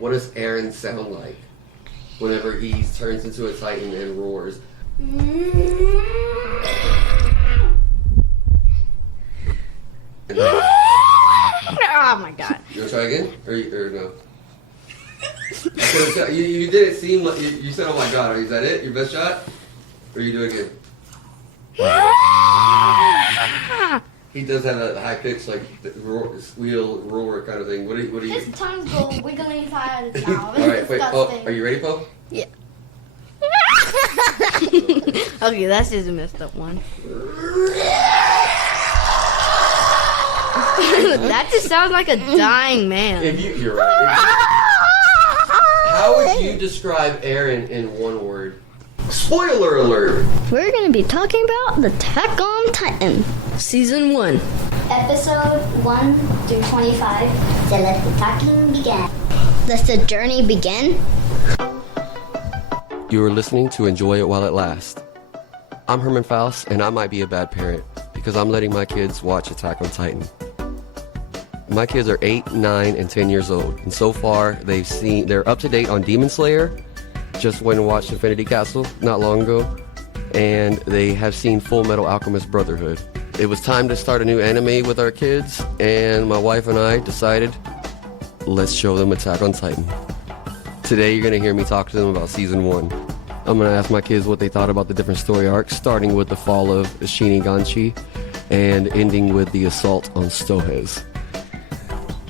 What does Eren sound like whenever he turns into a Titan and roars? Oh my god. You want to try again? Or no? You didn't seem like... You said, oh my god. Is that it? Your best shot? Or you do it again? He does have a high pitch, like squeal, roar kind of thing. What do you? His tongue goes wiggling inside of his mouth. All right, wait. Oh, are you ready, Poe? Yeah. Okay, that's just a messed up one. That just sounds like a dying man. You're right. How would you describe Eren in one word? Spoiler alert! We're gonna be talking about the Attack on Titan, Season 1. Episode 1 through 25. So let the talking begin. Does the journey begin? You are listening to Enjoy It While It Lasts. I'm Herman Faust, and I might be a bad parent because I'm letting my kids watch Attack on Titan. My kids are 8, 9, and 10 years old, and so far they're up to date on Demon Slayer. Just went and watched Infinity Castle not long ago, and they have seen Full Metal Alchemist Brotherhood. It was time to start a new anime with our kids, and my wife and I decided, let's show them Attack on Titan. Today you're going to hear me talk to them about Season 1. I'm going to ask my kids what they thought about the different story arcs, starting with the fall of Shinigami and ending with the assault on Stohez.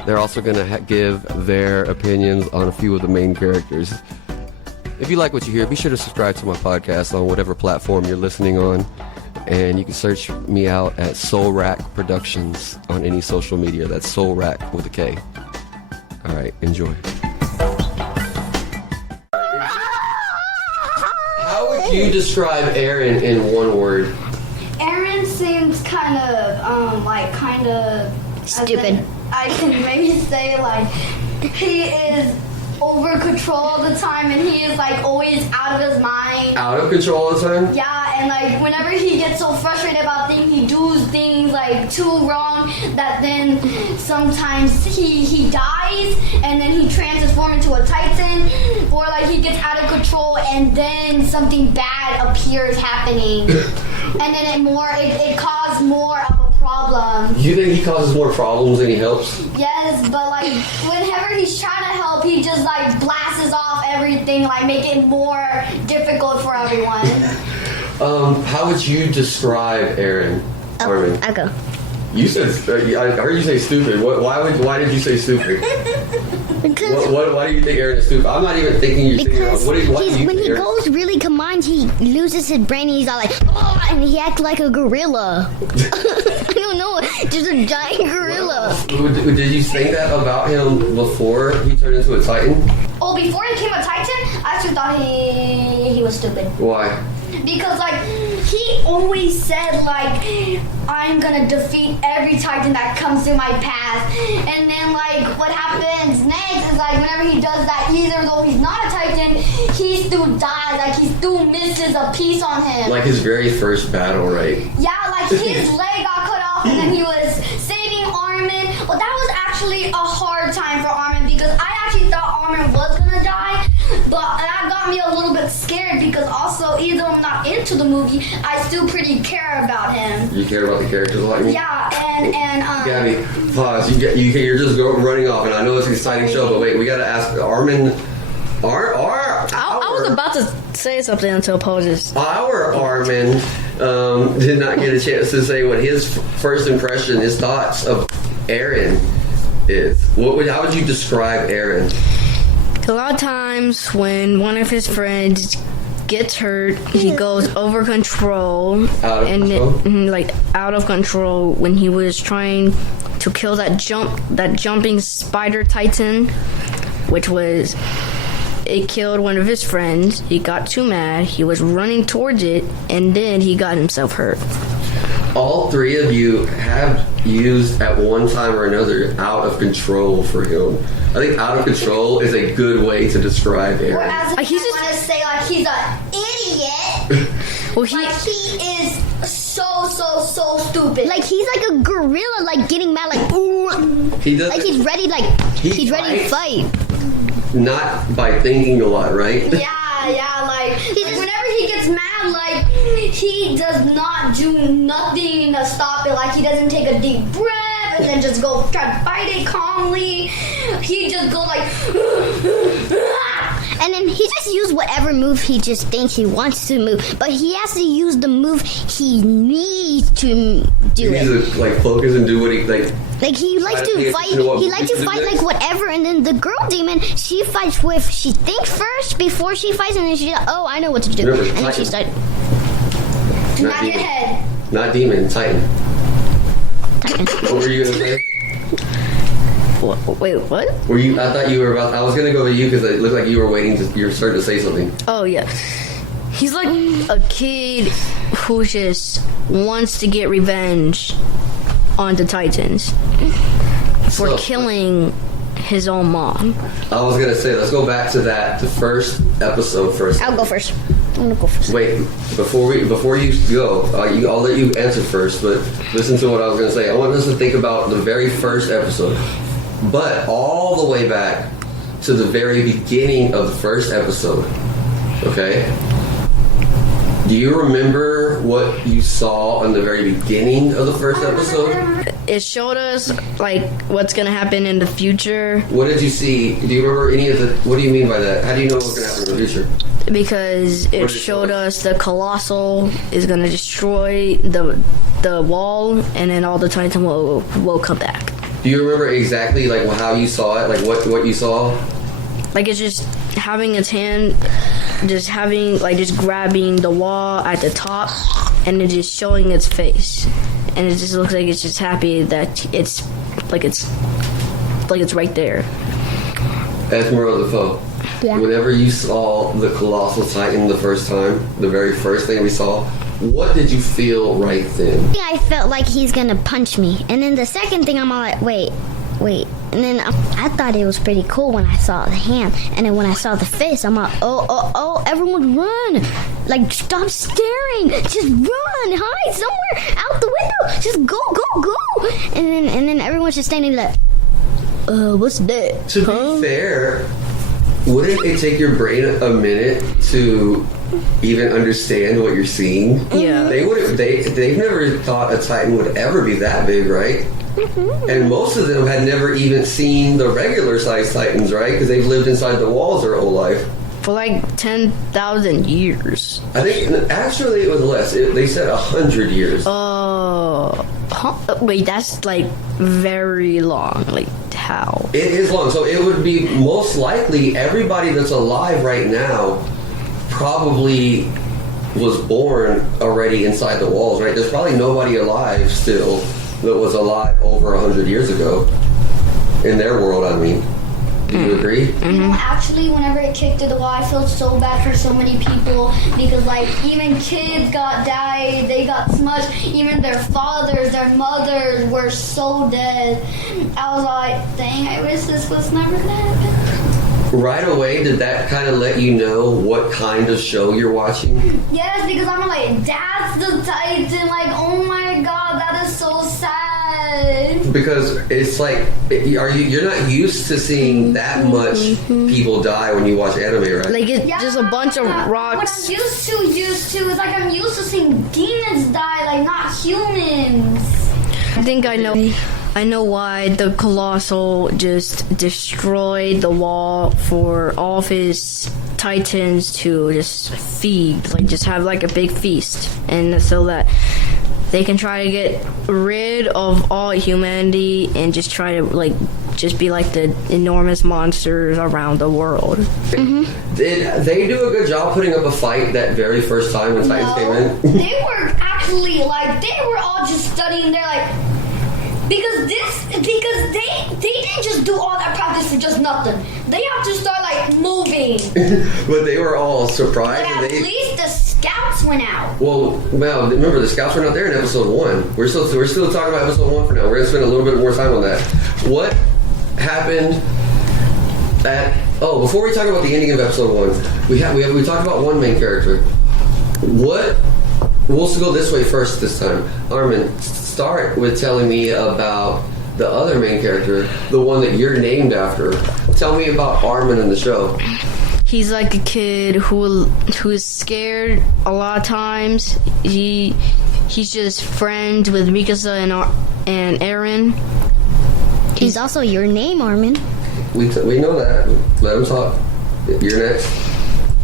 They're also going to give their opinions on a few of the main characters. If you like what you hear, be sure to subscribe to my podcast on whatever platform you're listening on. And you can search me out at Soul Rack Productions on any social media. That's Soul Rack with a K. All right, enjoy. How would you describe Eren in one word? Eren seems kind of Stupid. I can maybe say like he is over control all the time, and he is like always out of his mind. Out of control all the time? Yeah, and like whenever he gets so frustrated about things, he does things like too wrong that then sometimes he dies and then he transforms into a Titan, or like he gets out of control and then something bad appears happening, and then it caused more of a problem. You think he causes more problems than he helps? Yes, but like whenever he's trying to help, he just like blasts off everything, like make it more difficult for everyone. How would you describe Eren? Herman? I'll go. You said, I heard you say stupid. Why did you say stupid? Because Why do you think Eren is stupid? I'm not even thinking you're saying because what do you when think he Eren- goes really command, he loses his brain and he's all like, oh, and he acts like a gorilla. I don't know, just a giant gorilla. Did you think that about him before he turned into a Titan? Oh, before he became a Titan, I actually thought he was stupid. Why? Because like he always said like I'm gonna defeat every Titan that comes in my path, and then like what happens next is like whenever he does that, either though he's not a Titan, he still dies, like he still misses a piece on him. Like his very first battle, right? Yeah, like his leg got cut off and then he was saving Armin. Well, that was actually a hard time for Armin because I actually thought Armin was gonna die, but that got me a little bit scared because also even though I'm not into the movie, I still pretty care about him. You care about the characters like me? Yeah, and Gabby, pause. You're just running off, and I know it's an exciting show, but wait, we gotta ask Armin. I was about to say something until Paul just... Our Armin did not get a chance to say what his first impression, his thoughts of Eren is. How would you describe Eren? A lot of times when one of his friends gets hurt, he goes over control. Out of control? Out of control when he was trying to kill that jumping spider Titan, which was... It killed one of his friends. He got too mad. He was running towards it, and then he got himself hurt. All three of you have used at one time or another out of control for him. I think out of control is a good way to describe Eren. whereas Like, I want to say like he's an idiot. Well, Like he is so stupid. like he's like a gorilla, like getting mad, like ooh. He does. Like he's ready, he's ready to fight. not by thinking a lot, right? Yeah, like whenever he gets mad, like he does not do nothing to stop it. Like he doesn't take a deep breath and then just go try to fight it calmly. He just goes like And then he just used whatever move he just thinks he wants to move, but he has to use the move he needs to do He it. needs to like focus and do what he like. Like he likes Try to pay to fight. attention to what He likes to moves fight to do like whatever, and then the girl demon, she fights with. She thinks first before she fights, and then she's like, "Oh, I know what to do," Remember, and then Titan. she starts. knock your head. Not demon, Titan. What were you gonna say? Wait, what? Were you? I thought you were about. I was gonna go to you because it looked like you were waiting. You're starting to say something. Oh yeah, he's like a kid who just wants to get revenge on the Titans for So- killing his own mom. I was gonna say, let's go back to the first episode first. I'll go first. I'm gonna go first. Wait, before you go, I'll let you answer first. But listen to what I was gonna say. I want us to think about the very first episode, but all the way back to the very beginning of the first episode. Okay. Do you remember what you saw in the very beginning of the first episode? It showed us like what's gonna happen in the future What did you see? Do you remember any of the? What do you mean by that? How do you know what's gonna happen in the future? because What it did it showed show? us the Colossal is gonna destroy the wall, and then all the Titans will come back. Do you remember exactly like how you saw it? Like what you saw? Like it's just having its hand, just grabbing the wall at the top, and then just showing its face, and it just looks like it's just happy that it's right there. Esmeralda Defoe. Yeah. Whenever you saw the Colossal Titan the first time, the very first thing we saw, what did you feel right then? I felt like he's gonna punch me, and then the second thing I'm all like, wait, and then I thought it was pretty cool when I saw the hand, and then when I saw the face, I'm like, oh, everyone run! Like stop staring, just run, hide somewhere out the window, just go, and then everyone's just standing like, what's that? To be fair, wouldn't it take your brain a minute to even understand what you're seeing? Yeah. They've never thought a Titan would ever be that big, right? And most of them had never even seen the regular sized Titans, right? Because they've lived inside the walls their whole life. For like 10,000 years. I think actually it was less. They said 100 years. Wait, that's like very long. Like how? It is long, so it would be most likely everybody that's alive right now probably was born already inside the walls, right? There's probably nobody alive still that was alive over 100 years ago in their world. I mean, do you agree? You know, actually, whenever it kicked through the wall, I felt so bad for so many people because, like, even kids died, they got smudged. Even their fathers, their mothers were so dead. I was like, dang, I wish this was never gonna happen. Right away, did that kind of let you know what kind of show you're watching? Yes, because I'm like, that's the Titan. Like, oh my god, that is so sad. Because it's like, you're not used to seeing that much people die when you watch anime, right? Like it's just a bunch of What rocks. I'm used to is like I'm used to seeing demons die, like not humans. I think I know why the Colossal just destroyed the wall for all of his Titans to just feed, like just have like a big feast, and so that they can try to get rid of all humanity and just try to like just be like the enormous monsters around the world. Did they do a good job putting up a fight that very first time when Titans came in? They were actually like they were all just studying. They're like because they didn't just do all that practice for just nothing. They have to start like moving. But they were all surprised. But And at least the scouts went out. Well, remember the scouts were not there in episode 1. We're still talking about episode 1 for now. We're gonna spend a little bit more time on that. What happened before we talk about the ending of episode 1, we talked about one main character. We'll go this way first this time. Armin, start with telling me about the other main character, the one that you're named after. Tell me about Armin in the show. He's like a kid who is scared a lot of times. He's just friends with Mikasa and Aaron. He's also your name, Armin. We know that. Let him talk. You're next.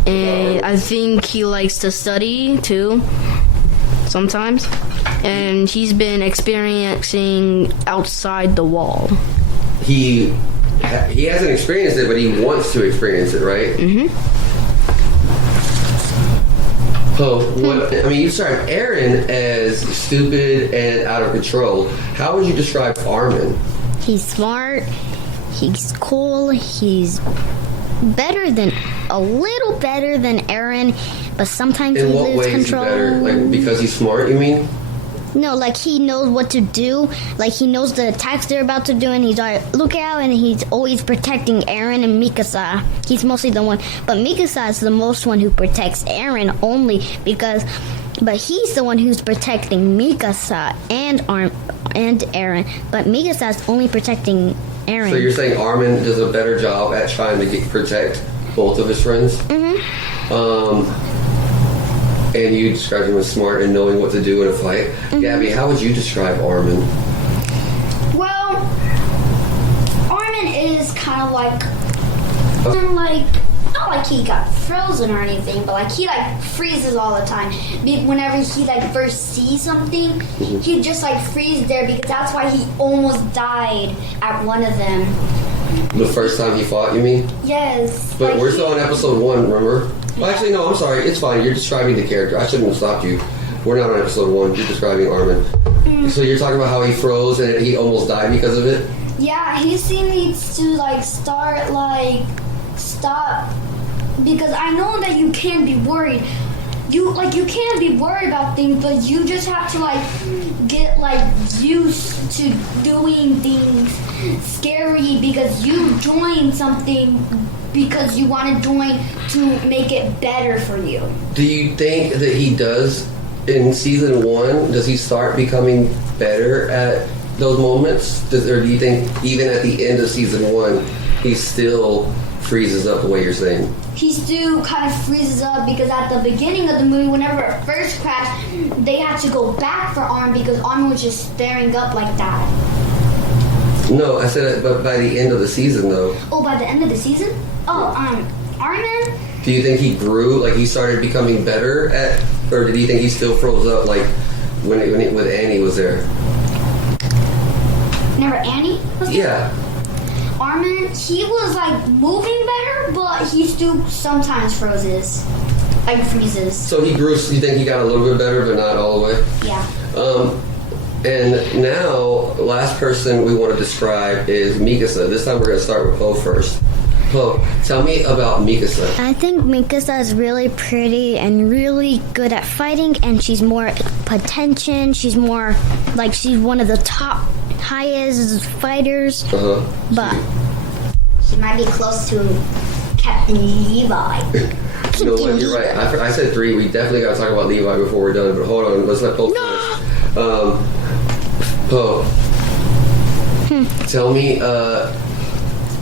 And I think he likes to study too, sometimes. And he's been experiencing outside the wall. He hasn't experienced it, but he wants to experience it, right? Mm-hmm. I mean, you described Aaron as stupid and out of control. How would you describe Armin? He's smart. He's cool. He's a little better than Aaron, but sometimes In he what loses way is he control. better? Like, because he's smart, you mean? No, like he knows what to do. Like he knows the attacks they're about to do, and he's like, look out, and he's always protecting Aaron and Mikasa. He's mostly the one, but Mikasa is the most one who protects Aaron only but he's the one who's protecting Mikasa and Aaron. But Mikasa is only protecting Aaron. So you're saying Armin does a better job at trying to protect both of his friends? Mm-hmm. And you described him as smart and knowing what to do in a fight. Mm-hmm. Gabby, how would you describe Armin? Well, Armin is kind of like, not like he got frozen or anything, but like he like freezes all the time. Whenever he like first sees something, he just like freezes there because that's why he almost died at one of them. The first time he fought, you mean? Yes. But like we're still on episode 1, remember? Well, actually, no, I'm sorry. It's fine. You're describing the character. I shouldn't have stopped you. We're not on episode 1. You're describing Armin. So you're talking about how he froze and he almost died because of it? Yeah, he still needs to like stop because I know that you can't be worried. You can't be worried about things, but you just have to like get like used to doing things scary because you joined something because you want to join to make it better for you. Do you think that he does in season 1? Does he start becoming better at those moments? Or do you think even at the end of season 1 he still freezes up the way you're saying? He still kind of freezes up because at the beginning of the movie, whenever it first crashed, they had to go back for Armin because Armin was just staring up like that. No, I said but by the end of the season though. Oh, by the end of the season? Armin? Do you think he grew, like he started becoming better at, or did you think he still froze up like when Annie was there? Whenever Annie was there? Yeah. Armin, he was like moving better, but he still sometimes freezes. So he grew, you think he got a little bit better, but not all the way? Yeah. And now, last person we want to describe is Mikasa. This time we're going to start with Poe first. Poe, tell me about Mikasa. I think Mikasa is really pretty and really good at fighting, and she's more potential. She's more like she's one of the top highest fighters. But She might be close to Captain Levi. You know what? You're right. I said 3. We definitely got to talk about Levi before we're done. But hold on, let's let Poe finish. Poe, tell me.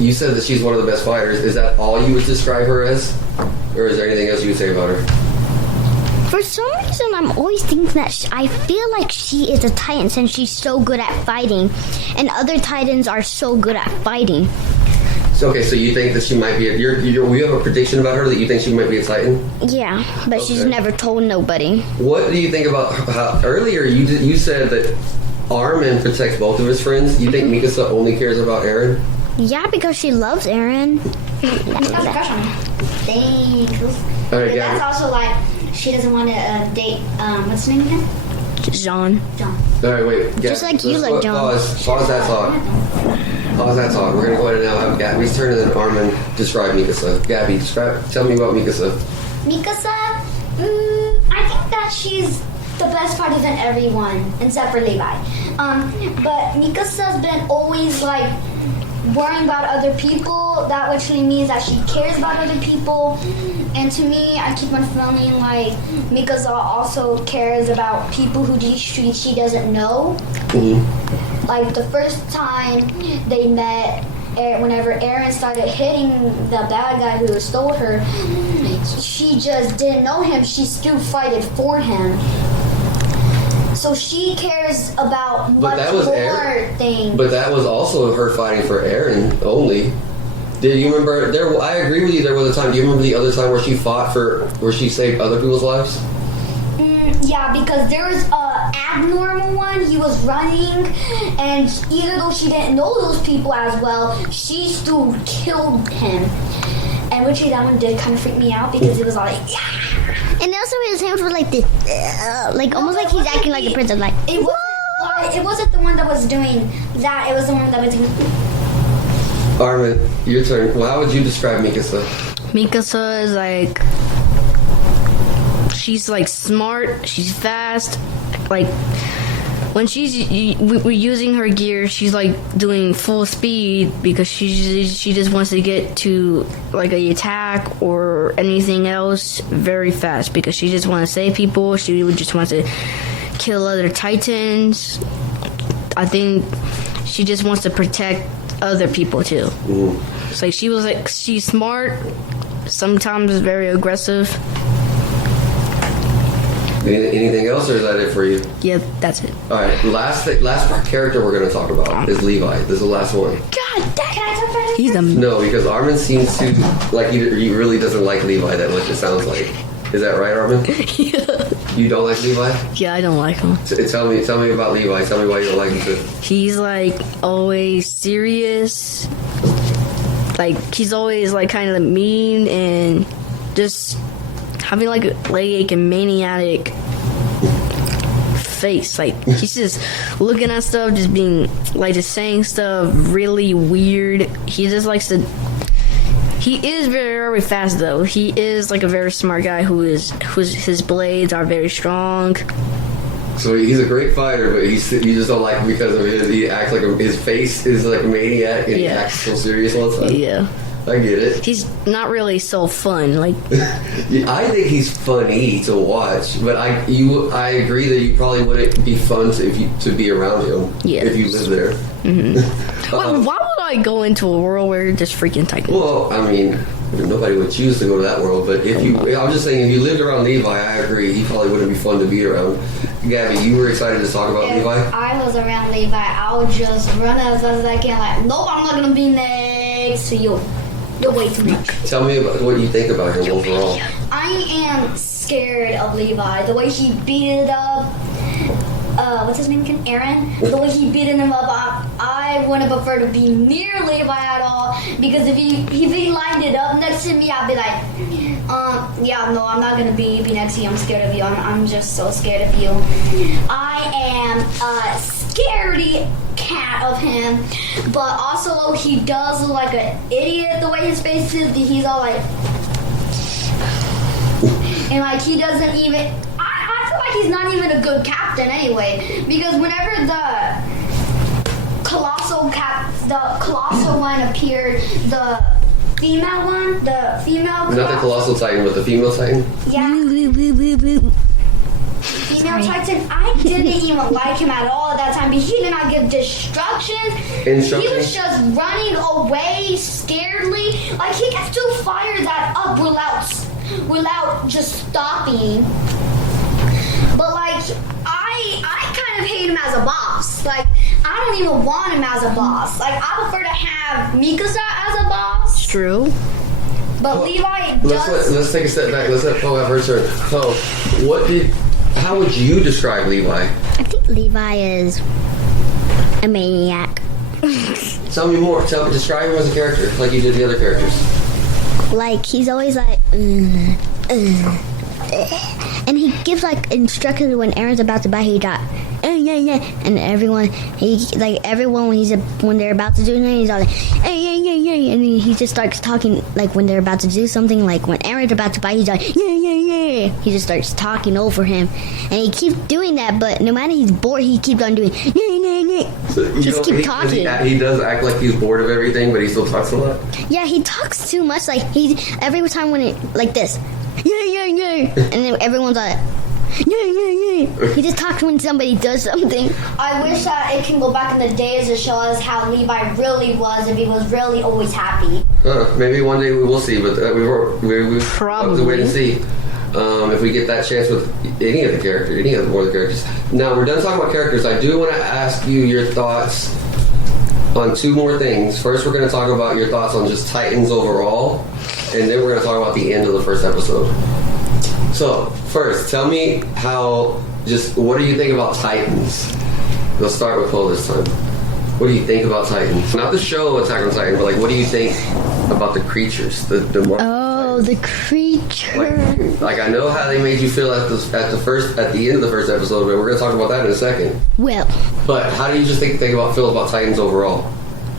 You said that she's one of the best fighters. Is that all you would describe her as, or is there anything else you would say about her? for some reason, I'm always thinking that I feel like she is a Titan since she's so good at fighting, and other Titans are so good at fighting. So, okay, so you think that she might be we have a prediction about her that you think she might be a Titan? Yeah, but she's never told nobody. What do you think about how earlier you said that Armin protects both of his friends? You think Mikasa only cares about Eren? Yeah, because she loves Eren. That's a crush on him. Thanks. All right, But that's also like she doesn't want to date. What's his name again? John. John. All right, wait. Just like you like John. Pause that talk. Pause that talk. We're gonna go ahead and now have Gabby's turn, and then Armin describe Mikasa. Gabby, tell me about Mikasa. Mikasa, I think that she's the best fighter than everyone, except for Levi. But Mikasa's been always like worrying about other people. That actually means that she cares about other people. And to me, I keep on feeling like Mikasa also cares about people who she doesn't know. Mm-hmm. Like the first time they met, whenever Aaron started hitting the bad guy who stole her, she just didn't know him. She still fighted for him. So she cares about much more things. But that was also her fighting for Aaron only. Do you remember? I agree with you. There was a time. Do you remember the other time where she fought where she saved other people's lives? Yeah, because there was a abnormal one. He was running, and even though she didn't know those people as well, she still killed him. And which that one did kind of freak me out because it was all like, yeah. And also his hands were like this, like almost like he's acting like a princess. Like it wasn't the one that was doing that. It was the one that was doing. Armin, your turn. Well, how would you describe Mikasa? Mikasa is like, she's like smart, she's fast, like when we're using her gear, she's like doing full speed because she just wants to get to like a attack or anything else very fast because she just wants to save people. She just wants to kill other titans. I think she just wants to protect other people too. It's like she's smart, sometimes very aggressive. Anything else, or is that it for you? Yeah, that's it. All right, last character we're going to talk about is Levi. This is the last one. God, can I talk about it? He's No, because Armin seems to like he really doesn't like Levi that much. It sounds like. Is that right, Armin? Yeah. You don't like Levi? Yeah, I don't like him. Tell me about Levi. Tell me why you don't like him too. He's like always serious. Like he's always like kind of mean and just having like a maniac face. Like he's just looking at stuff, just being like just saying stuff really weird. He just likes to. He is very, very fast though. He is like a very smart guy whose his blades are very strong. So he's a great fighter, but you just don't like him because of he acts like his face is like a maniac and he acts so serious all the time. Yeah. I get it. He's not really so fun. Like I think he's funny to watch, but I agree that you probably wouldn't be fun to be around him if you lived there. Mm-hmm. Why would I go into a world where you're just freaking Titans? Well, I mean, nobody would choose to go to that world, but I'm just saying, if you lived around Levi, I agree, he probably wouldn't be fun to be around. Gabby, you were excited to talk about If Levi? I was around Levi, I would just run as fast as I can. Like, nope, I'm not gonna be next to you. You're way too much. Tell me about what you think about him overall. I am scared of Levi. The way he beat it up. What's his name again? Aaron. The way he beat him up, I wouldn't prefer to be near Levi at all because if he lined it up next to me, I'd be like, yeah, no, I'm not gonna be next to you. I'm scared of you. I'm just so scared of you. I am a scaredy cat of him, but also he does look like an idiot the way his face is. He's all like, and like he doesn't even. I feel like he's not even a good captain anyway, because whenever the colossal one appeared, the female one, Not the colossal titan, but the female titan. Yeah. Female Titan, I didn't even like him at all at that time, but he did not give instructions. He was just running away scaredly. Like he can still fire that up without just stopping. But like I kind of hate him as a boss. Like I don't even want him as a boss. Like I prefer to have Mikasa as a boss. True. But Levi does. Let's take a step back. Let's let Poe have her turn. Poe, how would you describe Levi? I think Levi is a maniac. Tell me more. Describe him as a character, like you did the other characters. Like he's always like, and he gives like instructions when Aaron's about to buy. He got, and everyone when they're about to do something, he's all like, and he just starts talking like when they're about to do something. Like when Aaron's about to buy, he's like, He just starts talking over him, and he keeps doing that. But no matter he's bored, he keeps on doing, So just keep talking. He does act like he's bored of everything, but he still talks a lot. Yeah, he talks too much. Like every time when it like this, and then everyone's like, He just talks when somebody does something. I wish that it can go back in the days to show us how Levi really was, if he was really always happy. Maybe one day we will see, but we have to Probably. wait and see. If we get that chance with any of the characters, any of the more characters. Now we're done talking about characters. I do want to ask you your thoughts on two more things. First, we're going to talk about your thoughts on just Titans overall, and then we're going to talk about the end of the first episode. So, first, tell me what do you think about Titans? We'll start with Cole this time. What do you think about Titans? Not the show Attack on Titan, but like, what do you think about the creatures? The Oh, the creature. like I know how they made you feel at the end of the first episode, but we're gonna talk about that in a second. Well, But how do you just feel about Titans overall?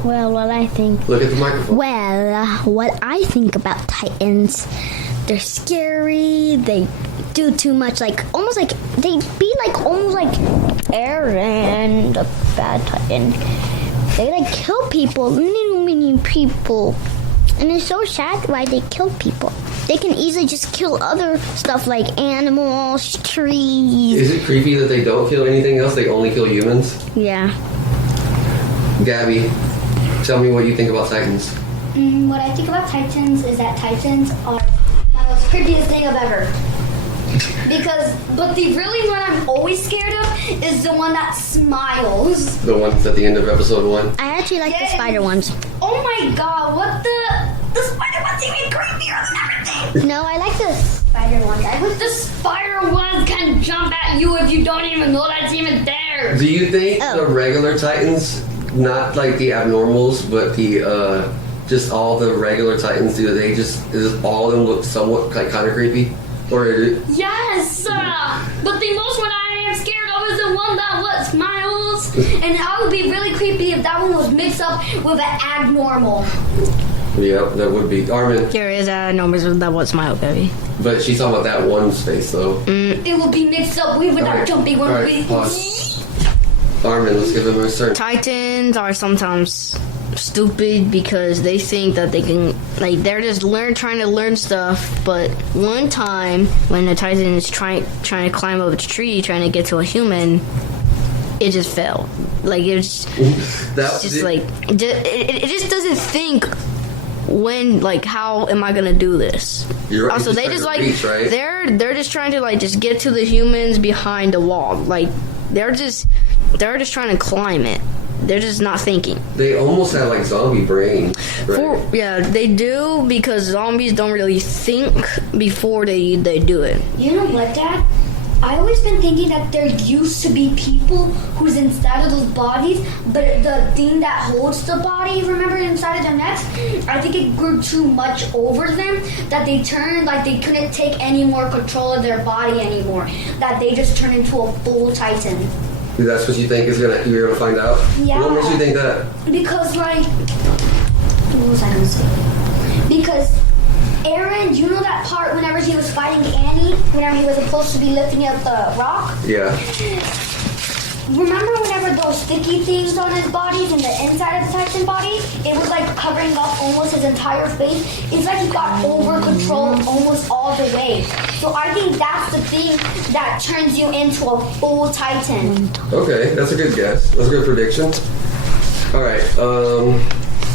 what I think. Look at the microphone. Well, what I think about Titans, they're scary. They do too much, almost like they be almost like Eren, the bad Titan. They kill people, little mini people, and it's so sad why they kill people. They can easily just kill other stuff like animals, trees. Is it creepy that they don't kill anything else? They only kill humans? Yeah. Gabby, tell me what you think about Titans. What I think about Titans is that Titans are my most creepiest thing I've ever. But the really one I'm always scared of is the one that smiles. The ones at the end of episode 1. I actually like the spider ones. Oh my god, what the spider one's even creepier than everything. No, I like the spider ones. The spider ones can jump at you if you don't even know that's even there. Do you think the regular Titans, not like the abnormals, but the just all the regular Titans, does all of them look somewhat kind of creepy? Or Yes! But the most one I am scared of is the one that smiles. And that would be really creepy if that one was mixed up with an abnormal. yeah, that would be Armin. There is numbers that what smile, baby. But she's talking about that one space though. It would be mixed up with that Alright, jumping one. alright, pause. Armin, let's give him a turn. Titans are sometimes stupid because they think that they can, they're just trying to learn stuff. But one time when the Titan is trying to climb up a tree, trying to get to a human, it just fell. It just it just doesn't think when how am I gonna do this? You're right, Also, he's they just just trying to reach, right? they're just trying to just get to the humans behind the wall. They're just trying to climb it. They're just not thinking. They almost have zombie brain. Right? Yeah, they do, because zombies don't really think before they do it. You know what, Dad? I always been thinking that there used to be people who's inside of those bodies, but the thing that holds the body, remember, inside of their necks, I think it grew too much over them that they turned they couldn't take any more control of their body anymore. That they just turned into a full Titan. That's what you think you're gonna find out? Yeah. What makes you think that? Because what was I gonna say? Because Aaron, you know that part whenever he was fighting Annie, whenever he was supposed to be lifting up the rock? Yeah. Remember whenever those sticky things on his bodies and the inside of the Titan body, it was covering up almost his entire face? It's like he got over control almost all the way. So I think that's the thing that turns you into a full Titan. Okay, that's a good guess. That's a good prediction. All right.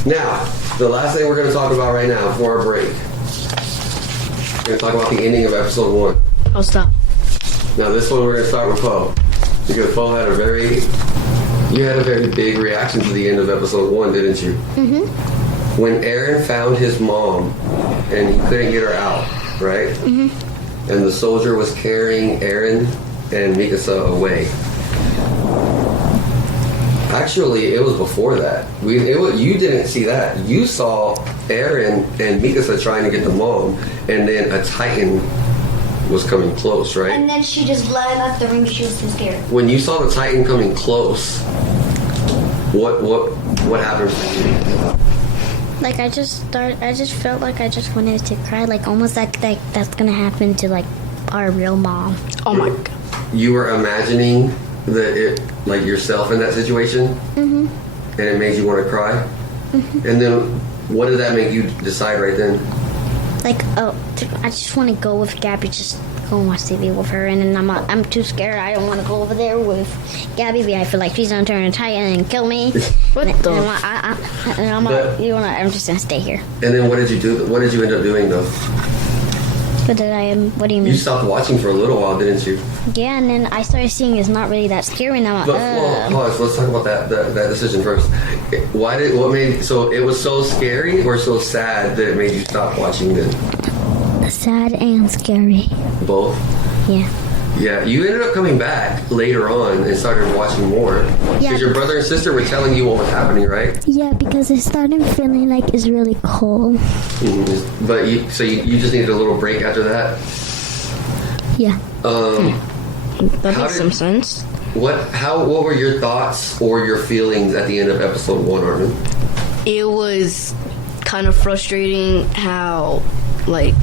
Now, the last thing we're going to talk about right now before our break. We're going to talk about the ending of episode 1. Oh, stop. Now, this one we're going to start with Poe. Because Poe had a very big reaction to the end of episode 1, didn't you? Mm-hmm. When Eren found his mom and he couldn't get her out, right? Mm-hmm. And the soldier was carrying Eren and Mikasa away. Actually, it was before that. You didn't see that. You saw Eren and Mikasa trying to get the mom, and then a Titan was coming close, right? And then she just left the ring because she was too scared. When you saw the Titan coming close, what happened for you? I just felt like I just wanted to cry, almost like that's gonna happen to our real mom. Oh my god. You were imagining yourself in that situation, Mm-hmm. and it made you want to cry. Mm-hmm. And then, what did that make you decide right then? I just want to go with Gabby, just go and watch TV with her, and then I'm too scared. I don't want to go over there with Gabby. I feel like she's gonna turn a Titan and kill me. What and the? I'm just gonna stay here. And then what did you do? What did you end up doing though? What do you mean? You stopped watching for a little while, didn't you? Yeah, and then I started seeing it's not really that scary. And I'm like, Well, pause. Let's talk about that decision first. So it was so scary or so sad that it made you stop watching then? sad and scary. Both? Yeah. Yeah, you ended up coming back later on and started watching more. Yeah. Because your brother and sister were telling you what was happening, right? Yeah, because I started feeling like it's really cold. Mm-hmm. But you just needed a little break after that? Yeah. That makes some sense. What were your thoughts or your feelings at the end of episode 1, Herman? It was kind of frustrating how, like,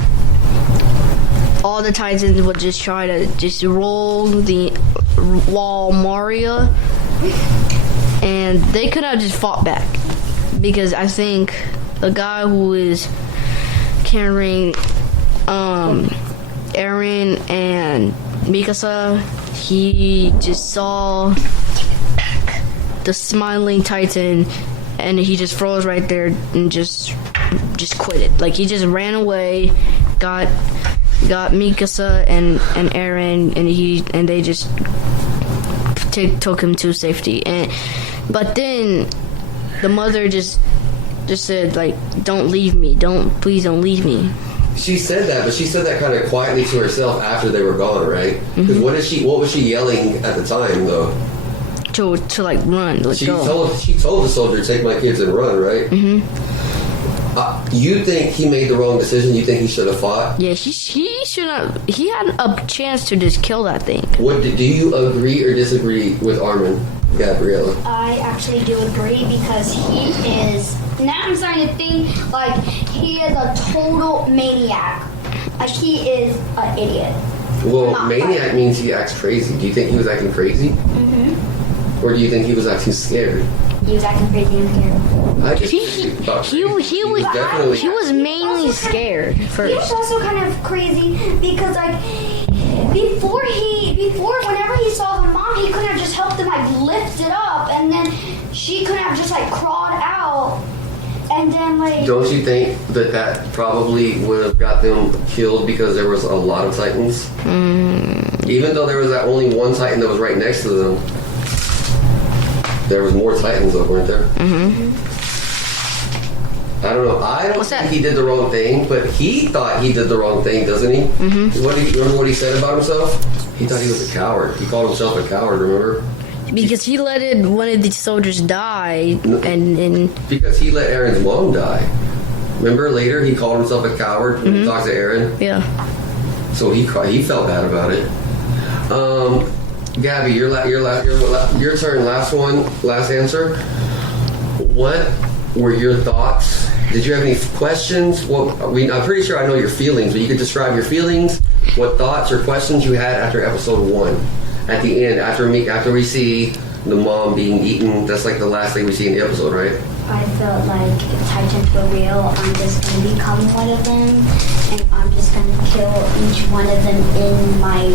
all the Titans would just try to just roll the wall Maria, and they could have just fought back, because I think the guy who is carrying Eren and Mikasa, he just saw the smiling Titan and he just froze right there and just quit it. Like, he just ran away, got Mikasa and Eren, and they just took him to safety. But then the mother just said, like, don't leave me, please don't leave me. She said that, but she said that kind of quietly to herself after they were gone, right? Because what was she yelling at the time, though? To like run, let's go. She told the soldier, take my kids and run, right? You think he made the wrong decision? You think he should have fought? Yeah, he should have. He had a chance to just kill that thing. Do you agree or disagree with Armin, Gabriella? I actually do agree, because he is. Now I'm starting to think like he is a total maniac. Like, he is an idiot. Well, maniac means he acts crazy. Do you think he was acting crazy? Or do you think he was acting scared? He was acting crazy and scared. He was mainly scared first. He was also kind of crazy because, like, before whenever he saw the mom, he couldn't have just helped them, like, lift it up, and then she couldn't have just, like, crawled out, and then, like. Don't you think that probably would have got them killed because there was a lot of Titans? Even though there was that only one Titan that was right next to them, there was more Titans, though, weren't there? I don't know. I don't think he did the wrong thing, but he thought he did the wrong thing, doesn't he? Remember what he said about himself? He thought he was a coward. He called himself a coward, remember? Because he let one of the soldiers die, and because he let Eren's mom die. Remember later he called himself a coward when he talked to Eren? yeah. So he felt bad about it. Gabby, your turn. Last answer. What were your thoughts? Did you have any questions? I'm pretty sure I know your feelings, but you could describe your feelings, what thoughts or questions you had after episode 1. At the end, after we see the mom being eaten, that's like the last thing we see in the episode, right? I felt like if Titans were real, I'm just going to become one of them, and I'm just going to kill each one of them in my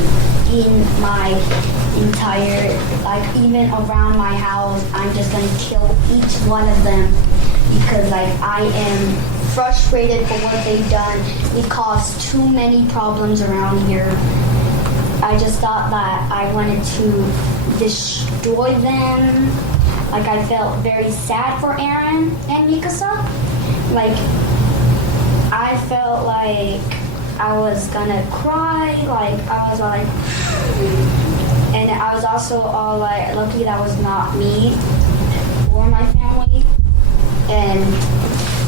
entire, like, even around my house. I'm just going to kill each one of them, because, like, I am frustrated for what they've done. It caused too many problems around here. I just thought that I wanted to destroy them. Like, I felt very sad for Eren and Mikasa. Like, I felt like I was gonna cry. Like, I was like, and I was also all like, lucky that was not me or my family. And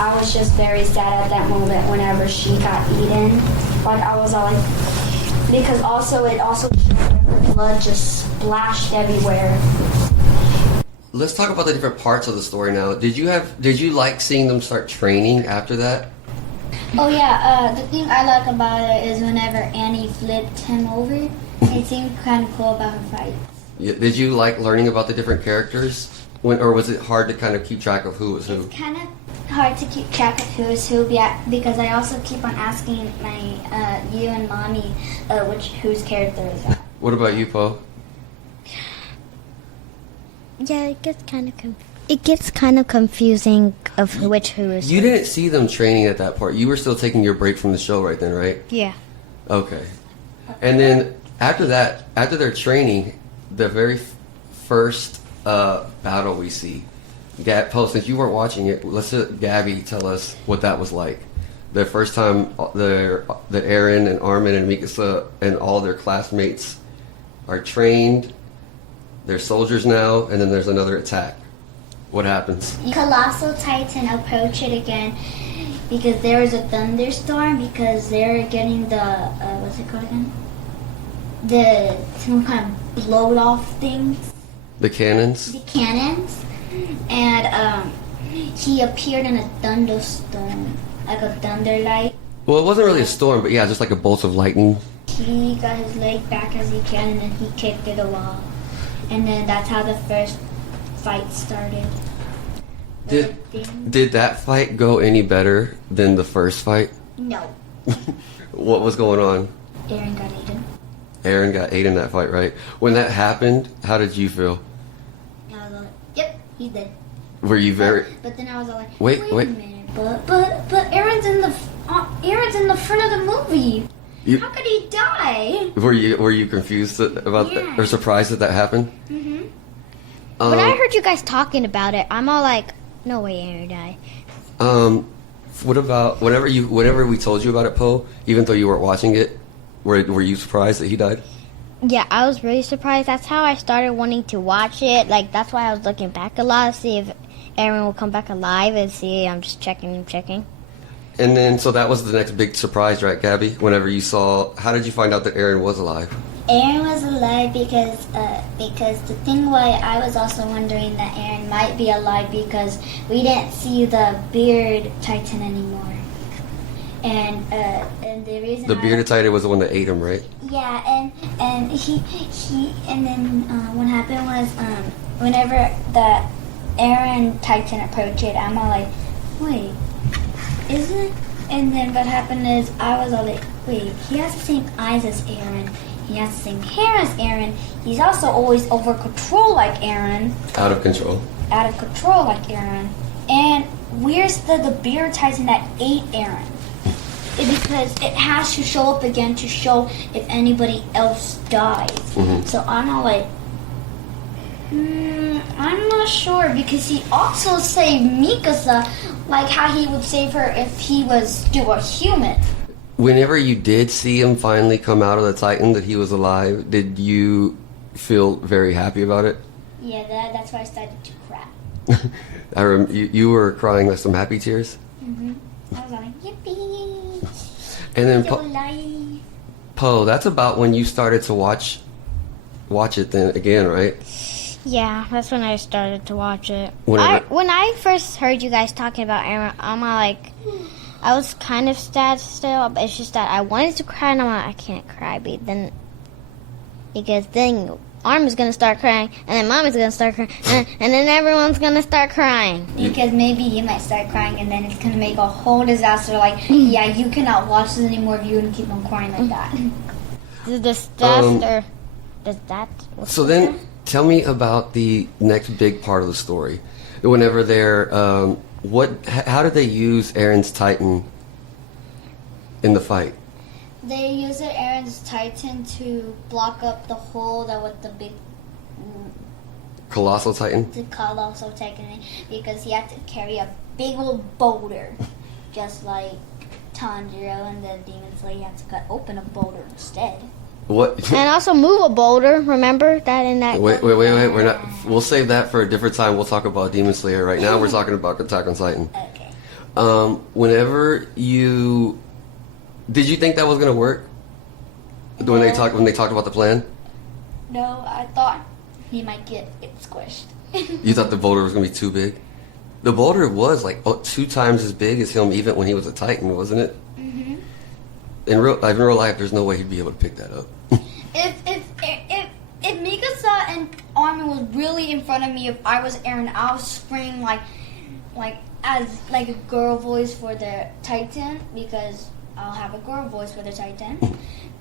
I was just very sad at that moment whenever she got eaten. Like, I was all like, because it also showed her blood just splashed everywhere. Let's talk about the different parts of the story now. Did you like seeing them start training after that? Oh yeah, the thing I like about it is whenever Annie flipped him over, it seemed kind of cool about her fights. Yeah, did you like learning about the different characters? Or was it hard to kind of keep track of who was who? It's kind of hard to keep track of who is who because I also keep on asking my you and mommy whose character is that. What about you, Poe? Yeah, it gets kind of confusing of who is You who. didn't see them training at that part. You were still taking your break from the show right then, right? Yeah. Okay. And then after that, after their training, the very first battle we see, Poe, since you weren't watching it, let's let Gabby tell us what that was like. The first time that Aaron and Armin and Mikasa and all their classmates are trained, they're soldiers now, and then there's another attack. What happens? Colossal Titan approach it again because there was a thunderstorm because they're getting the what's it called again? Some kind of blowed off things. The cannons? The cannons. And he appeared in a thunderstorm, like a thunder light. Well, it wasn't really a storm, but yeah, just like a bolt of lightning. He got his leg back as he can, and then he kicked it a while. And then that's how the first fight started. Did that fight go any better than the first fight? No. What was going on? Aaron got eaten. Aaron got ate in that fight, right? When that happened, how did you feel? I was all like, yep, he's dead. Were you very... But then I was all like, Wait. a minute. But Aaron's in the front of the movie. How could he die? Were you confused about that, or surprised that happened? Mm-hmm. When I heard you guys talking about it, I'm all like, no way Aaron died. What about whenever we told you about it, Poe? Even though you weren't watching it, were you surprised that he died? Yeah, I was really surprised. That's how I started wanting to watch it. Like, that's why I was looking back a lot to see if Aaron will come back alive and see. I'm just checking. And then, so that was the next big surprise, right, Gabby? Whenever you saw, how did you find out that Aaron was alive? Aaron was alive because the thing why I was also wondering that Aaron might be alive because we didn't see the beard Titan anymore. And the reason The bearded titan was the one that ate him, right? Yeah, and he and then what happened was whenever the Aaron Titan approached it, I'm all like, wait, isn't it? And then what happened is I was all like, wait, he has the same eyes as Aaron. He has the same hair as Aaron. He's also always over control like Aaron. Out of control. Out of control like Aaron. And where's the beard Titan that ate Aaron? Because it has to show up again to show if anybody else dies. Mm-hmm. So I'm not like, I'm not sure because he also saved Mikasa like how he would save her if he was still a human. Whenever you did see him finally come out of the Titan, that he was alive, did you feel very happy about it? Yeah, that's why I started to cry. You were crying with some happy tears? Mm-hmm. I was like, yippee! And then Still alive. Poe, that's about when you started to watch it then again, right? Yeah, that's when I started to watch it. When Whenever- I first heard you guys talking about Aaron, I'm all like, I was kind of sad still, but it's just that I wanted to cry, and I'm like, I can't cry, because then Armin's gonna start crying, and then Mommy's gonna start crying, and then everyone's gonna start crying. Because maybe you might start crying and then it's gonna make a whole disaster. Like, yeah, you cannot watch this anymore if you and keep on crying like that. The disaster. Does that? So then, tell me about the next big part of the story. Whenever they're, how did they use Aaron's Titan in the fight? They used Aaron's Titan to block up the hole that with the big Colossal Titan? the Colossal Titan because he had to carry a big old boulder, just like Tanjiro and the Demon Slayer had to cut open a boulder instead. What? And also move a boulder. Remember that in that? Wait. We're not. We'll save that for a different time. We'll talk about Demon Slayer. Right now, we're talking about Attack on Titan. Okay. Whenever you did you think that was gonna work? When they talked about the plan, No, I thought he might get it squished. you thought the boulder was gonna be too big. The boulder was like 2 times as big as him, even when he was a Titan, wasn't it? Mm-hmm. In real life, there's no way he'd be able to pick that up. If Mikasa and Armin was really in front of me, if I was Aaron, I would scream like as like a girl voice for the Titan because I'll have a girl voice for the Titan,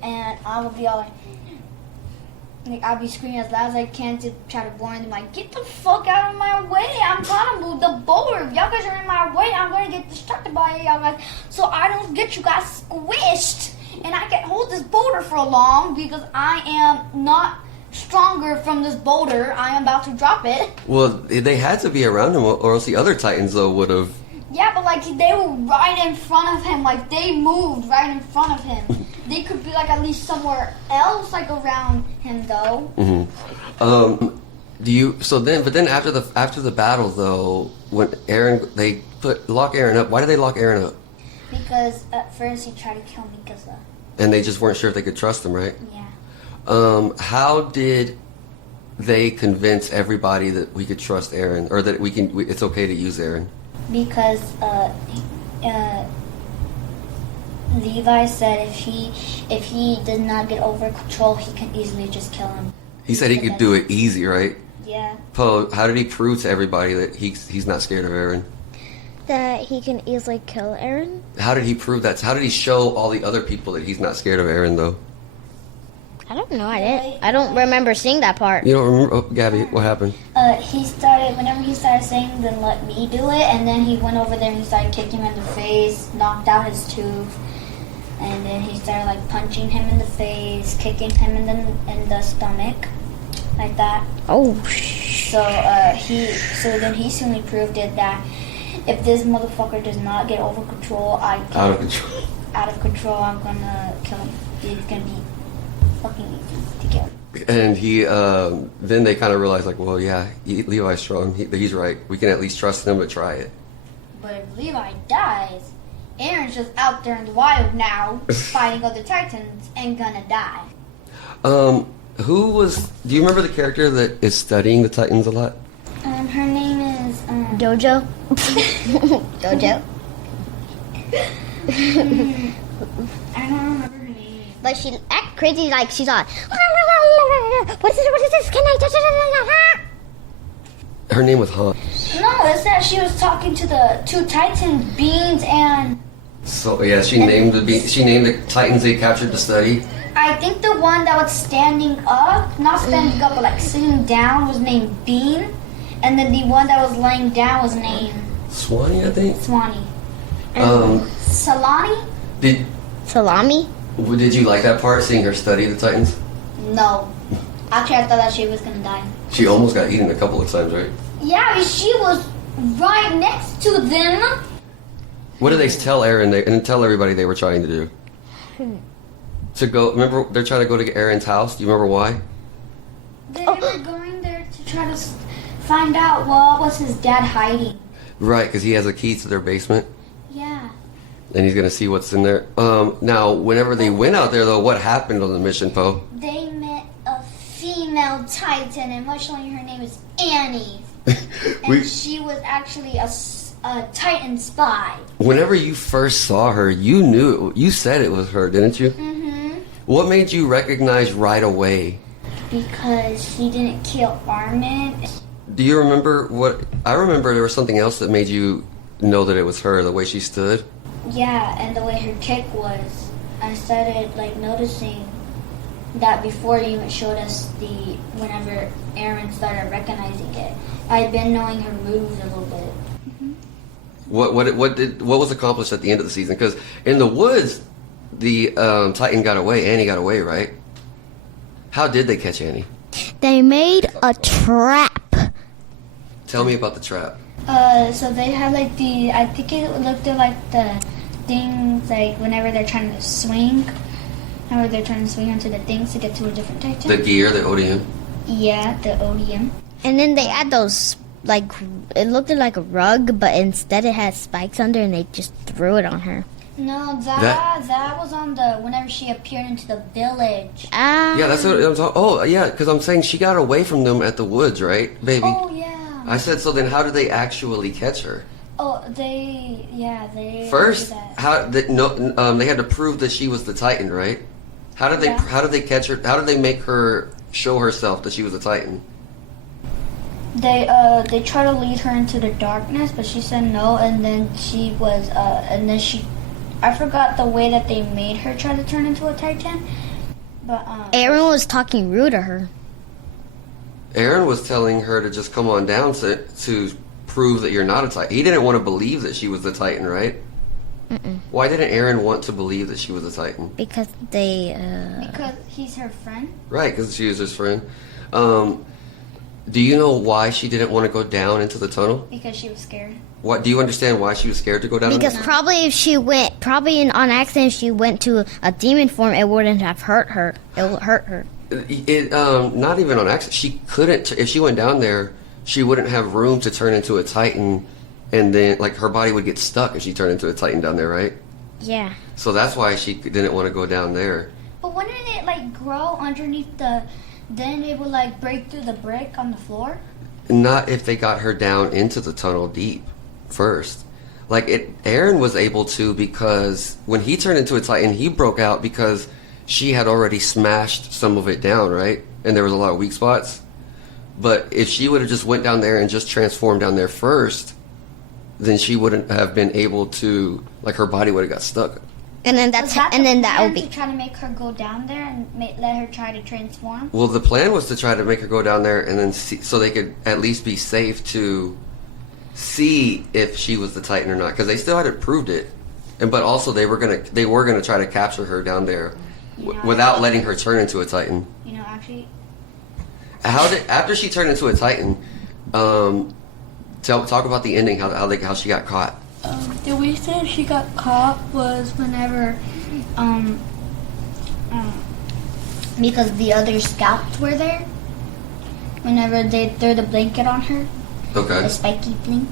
and I will be all like I'll be screaming as loud as I can to try to warn them, like, get the fuck out of my way! I'm trying to move the boulder. If y'all guys are in my way, I'm gonna get distracted by y'all guys, so I don't get you guys squished, and I can hold this boulder for long because I am not stronger from this boulder. I am about to drop it. Well, they had to be around him, or else the other Titans though would have. Yeah, but like they were right in front of him. Like they moved right in front of him. They could be like at least somewhere else, like around him though. Do you? So then, but then after the battle though, when they lock Aaron up. Why did they lock Aaron up? Because at first he tried to kill Mikasa. And they just weren't sure if they could trust him, right? Yeah. How did they convince everybody that we could trust Aaron, or that it's okay to use Aaron? Because Levi said if he does not get over control, he can easily just kill him. He said he could do it easy, right? Yeah. Poe, how did he prove to everybody that he's not scared of Aaron? That he can easily kill Aaron? How did he prove that? How did he show all the other people that he's not scared of Aaron, though? I don't know. I don't remember seeing that part. You don't remember? Oh, Gabby, what happened? Whenever he started saying, then let me do it, and then he went over there and he started kicking him in the face, knocked out his tooth, and then he started like punching him in the face, kicking him in the stomach, like that. Oh, So then he soon proved it that if this motherfucker does not get over control, Out of control. Out of control, I'm gonna kill him. It's gonna be fucking easy to kill. And he, then they kind of realized, like, well, yeah, Levi's strong. He's right. We can at least trust him, but try it. But if Levi dies, Aaron's just out there in the wild now, fighting other Titans and gonna die. Do you remember the character that is studying the Titans a lot? Her name is Jojo. Jojo. I don't remember her name. But she act crazy, like she's like, what is this? Can I touch it? Her name was Han. No, it's that she was talking to the two Titans, Beans and... So yeah, she named the Titans they captured to study. I think the one that was standing up, not standing up, but like sitting down was named Bean. And then the one that was laying down was named... Swanee, I think. Swanee. And Salani? Salami? Did you like that part, seeing her study the Titans? No. Actually, I thought that she was gonna die. She almost got eaten a couple of times, right? Yeah, she was right next to them. What did they tell Aaron and tell everybody they were trying to do? To go, remember, they're trying to go to Aaron's house. Do you remember why? They were going there to try to find out what was his dad hiding. Right, because he has a key to their basement. Yeah. And he's going to see what's in there. Now, whenever they went out there, though, what happened on the mission, Poe? They met a female Titan, and much like her name is Annie. And she was actually a Titan spy. Whenever you first saw her, you said it was her, didn't you? Mm-hmm. What made you recognize right away? Because he didn't kill Armin. Do you remember I remember there was something else that made you know that it was her, the way she stood. Yeah, and the way her kick was. I started like noticing that before you even showed us whenever Aaron started recognizing it. I'd been knowing her moves a little bit. What was accomplished at the end of the season? Because in the woods, the Titan got away. Annie got away, right? How did they catch Annie? They made a trap. Tell me about the trap. So they had like I think it looked like the things like whenever they're trying to swing. Whenever they're trying to swing onto the things to get to a different Titan. The gear, the odium. Yeah, the odium. And then they had those, like, it looked like a rug, but instead it had spikes under, and they just threw it on her. No, that was on whenever she appeared into the village. Yeah, that's what I'm talking. Oh, yeah, because I'm saying she got away from them at the woods, right, baby? Oh yeah. I said, so then how did they actually catch her? Oh, they First, did that. they had to prove that she was the Titan, right? How did they catch her? How did they make her show herself that she was a Titan? they try to lead her into the darkness, but she said no, and then I forgot the way that they made her try to turn into a Titan. But Aaron was talking rude to her. Aaron was telling her to just come on down to prove that you're not a Titan. He didn't want to believe that she was the Titan, right? Mm-mm. Why didn't Aaron want to believe that she was a Titan? Because because he's her friend. Right, because she was his friend. Do you know why she didn't want to go down into the tunnel? Because she was scared. What do you understand why she was scared to go down? Because probably if she went, on accident, she went to a demon form, it wouldn't have hurt her. It would hurt her. Not even on accident. She couldn't. If she went down there, she wouldn't have room to turn into a Titan, and then like her body would get stuck if she turned into a Titan down there, right? Yeah. So that's why she didn't want to go down there. But wouldn't it like grow underneath the? Then it would like break through the brick on the floor. Not if they got her down into the tunnel deep first. Aaron was able to because when he turned into a Titan, he broke out because she had already smashed some of it down, right? And there was a lot of weak spots. But if she would have just went down there and just transformed down there first, then she wouldn't have been able to, like her body would have got stuck. And then Was that would be. to try to make her go down there and let her try to transform. Well, the plan was to try to make her go down there and then see, so they could at least be safe to see if she was the Titan or not, because they still hadn't proved it. But also they were gonna try to capture her down there without letting her turn into a Titan. You know, actually. After she turned into a Titan, talk about the ending, how she got caught. The reason she got caught was whenever, because the other scouts were there. Whenever they threw the blanket on her, Okay. the spiky blanket.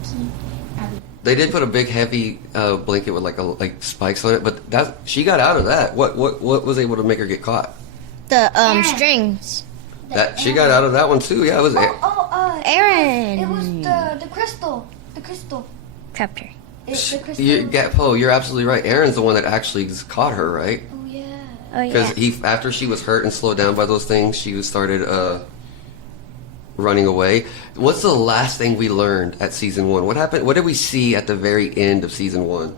They did put a big heavy blanket with like spikes on it, but she got out of that. What was able to make her get caught? The Aaron. strings. That she got out of that one too. Yeah, it was. Aaron. It was the crystal. The crystal. Trapped her. The crystal. You're absolutely right. Aaron's the one that actually caught her, right? Oh yeah. Oh Because yeah. after she was hurt and slowed down by those things, she started running away. What's the last thing we learned at season 1? What happened? What did we see at the very end of season 1?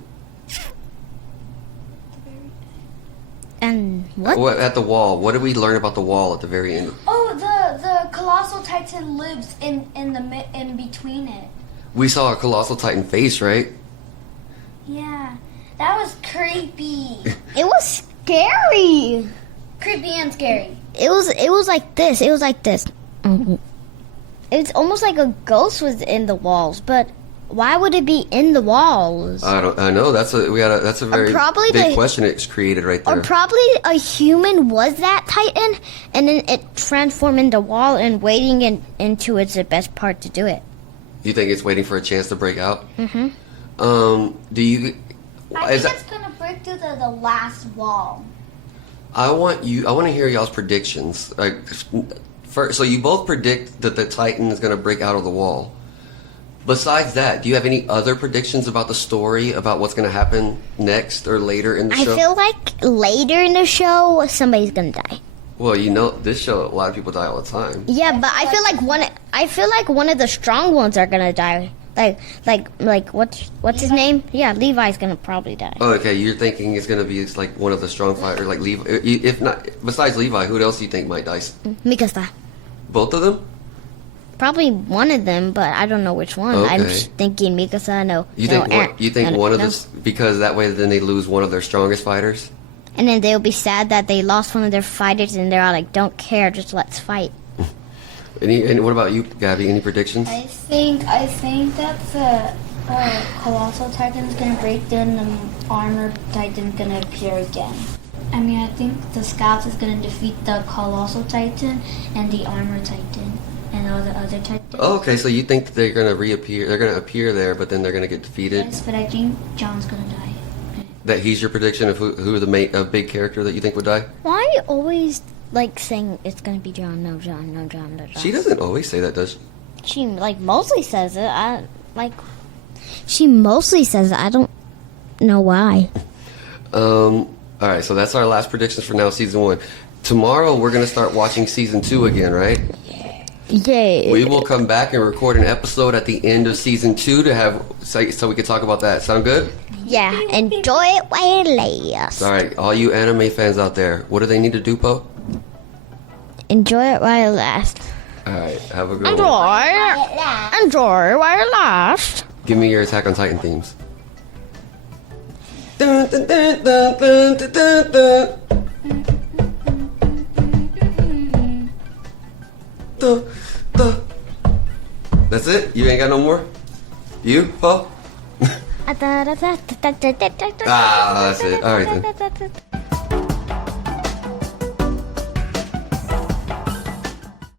And what? At the wall. What did we learn about the wall at the very end? Oh, the colossal titan lives in between it. We saw a colossal Titan face, right? Yeah, that was creepy. It was scary. Creepy and scary. It was like this. It was like this. It's almost like a ghost was in the walls, but why would it be in the walls? I know that's a very probably big question it's created right there. Or probably a human was that Titan, and then it transformed into wall and waiting into its the best part to do it. You think it's waiting for a chance to break out? Mm-hmm. Do you? I think it's gonna break through the last wall. I want to hear y'all's predictions. So you both predict that the Titan is going to break out of the wall. Besides that, do you have any other predictions about the story, about what's going to happen next or later in the show? I feel like later in the show, somebody's gonna die. Well, this show, a lot of people die all the time. Yeah, but I feel like one of the strong ones are gonna die. Like what's his name? Yeah, Levi's gonna probably die. Oh, okay, you're thinking it's going to be like one of the strong fighters, like Levi. If not, besides Levi, who else do you think might die? Mikasa. Both of them? Probably one of them, but I don't know which one. I'm Okay. just thinking Mikasa. No. You no, think Aaron. you think No, one of no. this, because that way then they lose one of their strongest fighters? And then they'll be sad that they lost one of their fighters, and they're all like, "Don't care, just let's fight." And what about you, Gabby? Any predictions? I think that the colossal titan's gonna break through and the armor titan's gonna appear again. I mean, I think the scouts is gonna defeat the colossal titan and the armor titan and all the other titans. Oh, okay, so you think that they're going to reappear? They're going to appear there, but then they're going to get defeated. Yes, but I think John's gonna die. That he's your prediction of who the big character that you think would die? Why are you always like saying it's gonna be John? No, John. No, John. No, John. She doesn't always say that, does she? She like mostly says it. She mostly says it. I don't know why. All right, so that's our last predictions for now, season 1. Tomorrow we're going to start watching season 2 again, right? Yay. We will come back and record an episode at the end of season 2 to have so we can talk about that. Sound good? Yeah, enjoy it while it lasts. All right, all you anime fans out there, what do they need to do, Po? Enjoy it while it lasts. All right, have a good one. Enjoy while it lasts. Give me your Attack on Titan themes. Dun, dun, dun, dun, dun, dun, dun, dun. Dun, dun. That's it? You ain't got no more? You, Po? Ah, that's it. All right, then.